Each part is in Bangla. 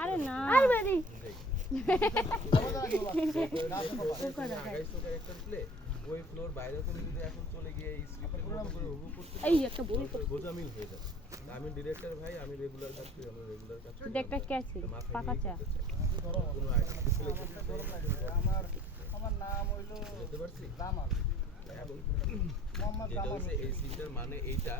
আরে না ওই ফ্লোর বাইরে করে যদি এখন চলে গিয়ে এই স্ক্রিপ্টের মতো করে হুবহু করতে এই একটা বল গোজামিল হয়ে যায়। আমি ডিরেক্টর ভাই, আমি রেগুলার কাজ করি, আমরা রেগুলার কাজ করি। একটা ক্যাচি পাকা চা কোনো আইডিয়া সিলেক্ট করতে আমার নাম হইলো বুঝতে পারছি। জামাল এবং মোহাম্মদ যেটা জামাল। হচ্ছে এই সিনটার মানে এইটা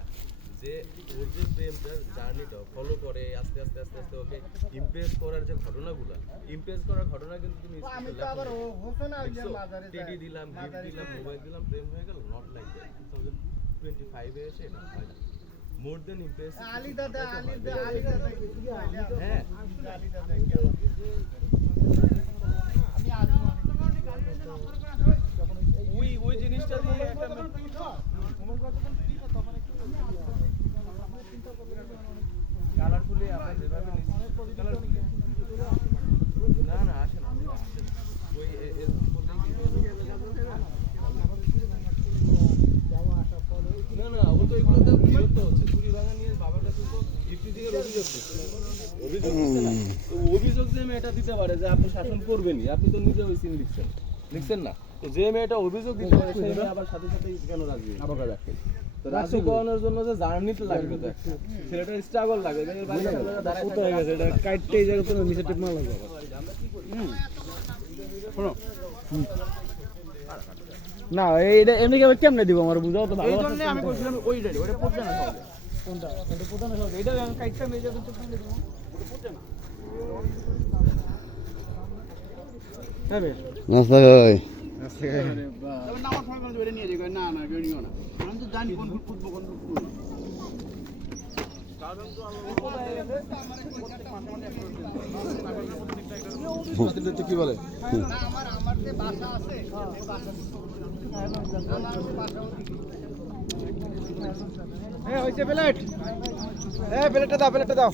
যে ওর যে প্রেমটার জার্নিটা ফলো করে আস্তে আস্তে আস্তে আস্তে ওকে ইমপ্রেস করার যে ঘটনাগুলো, ইমপ্রেস করার ঘটনা কিন্তু তুমি আমি তো আবার হোসেন আলীর মাজারে যাই। টেডি দিলাম, গিফট দিলাম, মোবাইল দিলাম, প্রেম হয়ে গেল। Not like that. 2025 এ এসে এটা হয় না। মোর দেন ইমপ্রেস আলী দাদা হ্যাঁ আলী দাদা কি আমি আলী ওই জিনিসটা দিয়ে একটা কালারফুলি আমরা যেভাবে না না আসে না ওই না না ও তো এগুলোতে বিরক্ত হচ্ছে। চুরি ভাঙা নিয়ে বাবার কাছে তো ইফতিজিকের অভিযোগ অভিযোগ যে মেয়েটা দিতে পারে যে আপনি শাসন করবেনই, আপনি তো নিজে ওই সিন লিখছেন না। তো যে মেয়েটা অভিযোগ দিতে পারে সেই মেয়ে আবার সাথে সাথে কেন রাজি আবার রাখে? তো রাজি করানোর জন্য যে জার্নিতে লাগবে তো একটা ছেলেটা স্ট্রাগল লাগবে। এর বাইরে আপনারা দাঁড়ায় কত হয়ে গেছে, এটা কাটতে এই জায়গা তো নিচে টিপ মারা লাগবে। শোনো না এইটা এমনি কেমনে দিব আমার বুঝাও তো ভালো। এই জন্য আমি কইছিলাম ওইটা ওটা পড়ছে না সব কোনটা এটা প্রধান সব এটা আমি কাটটা মেজে তো কেমনে দিব ওটা পড়ছে না হবে নাস্তা খাই তবে নামাজ পড়বে না ওটা নিয়ে যাবে না না কেউ নিও না আমি তো জানি কোন ফুট ফুটবো কোন ফুট ফুটবো কি বলে না আমার যে বাসা আছে এই বাসা আমার বাসা এ হইছে প্লেট প্লেটটা দাও প্লেটটা দাও